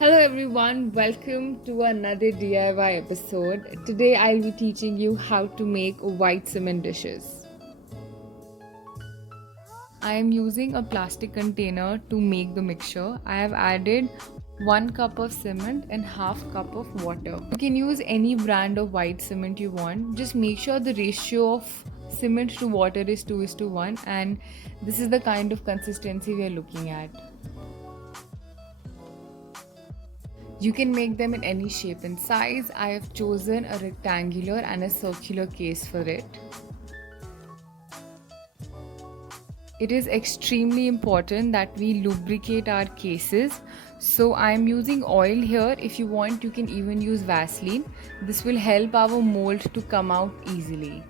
Hello everyone, welcome to another DIY episode. Today I'll be teaching you how to make white cement dishes. I am using a plastic container to make the mixture. I have added 1 cup of cement and half cup of water. You can use any brand of white cement you want. Just make sure the ratio of cement to water is 2:1, and this is the kind of consistency we are looking at. You can make them in any shape and size. I have chosen a rectangular and a circular case for it. It is extremely important that we lubricate our cases. So I am using oil here. If you want, you can even use Vaseline. This will help our mold to come out easily.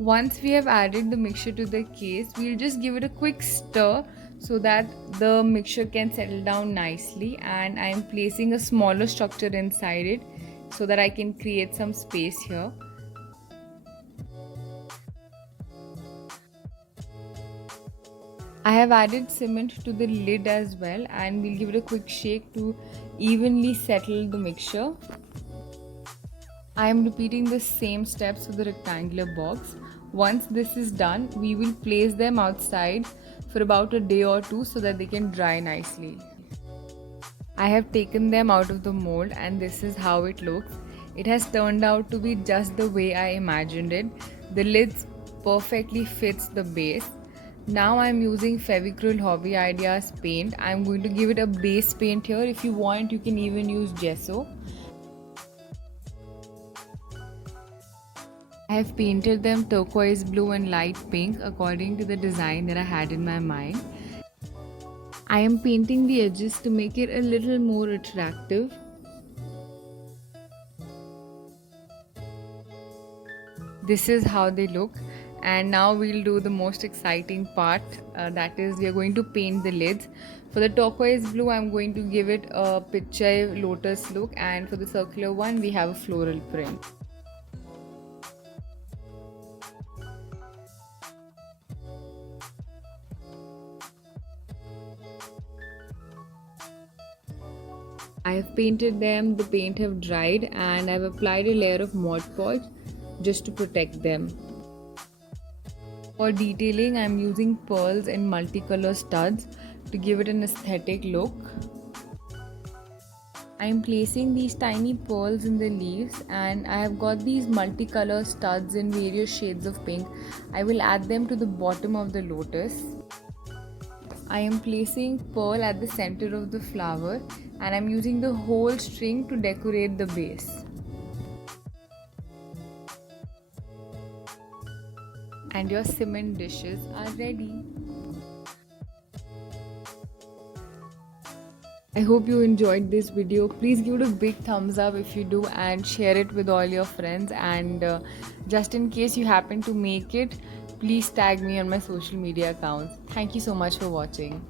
Once we have added the mixture to the case, we'll just give it a quick stir so that the mixture can settle down nicely, and I am placing a smaller structure inside it so that I can create some space here. I have added cement to the lid as well, and we'll give it a quick shake to evenly settle the mixture. I am repeating the same steps for the rectangular box. Once this is done, we will place them outside for about a day or two so that they can dry nicely. I have taken them out of the mold and this is how it looks. It has turned out to be just the way I imagined it. The lids perfectly fits the base. Now I am using Fevicryl Hobby Ideas paint. I am going to give it a base paint here. If you want, you can even use gesso. I have painted them turquoise blue and light pink according to the design that I had in my mind. I am painting the edges to make it a little more attractive. This is how they look, and now we'll do the most exciting part, that is we are going to paint the lids. For the turquoise blue, I'm going to give it a picture lotus look, and for the circular one we have a floral print. I have painted them, the paint have dried, and I've applied a layer of Mod Podge just to protect them. For detailing, I'm using pearls and multicolor studs to give it an aesthetic look. I am placing these tiny pearls in the leaves, and I have got these multicolor studs in various shades of pink. I will add them to the bottom of the lotus. I am placing pearl at the center of the flower, and I'm using the whole string to decorate the base. And your cement dishes are ready. I hope you enjoyed this video. Please give it a big thumbs up if you do, and share it with all your friends. And just in case you happen to make it, please tag me on my social media accounts. Thank you so much for watching.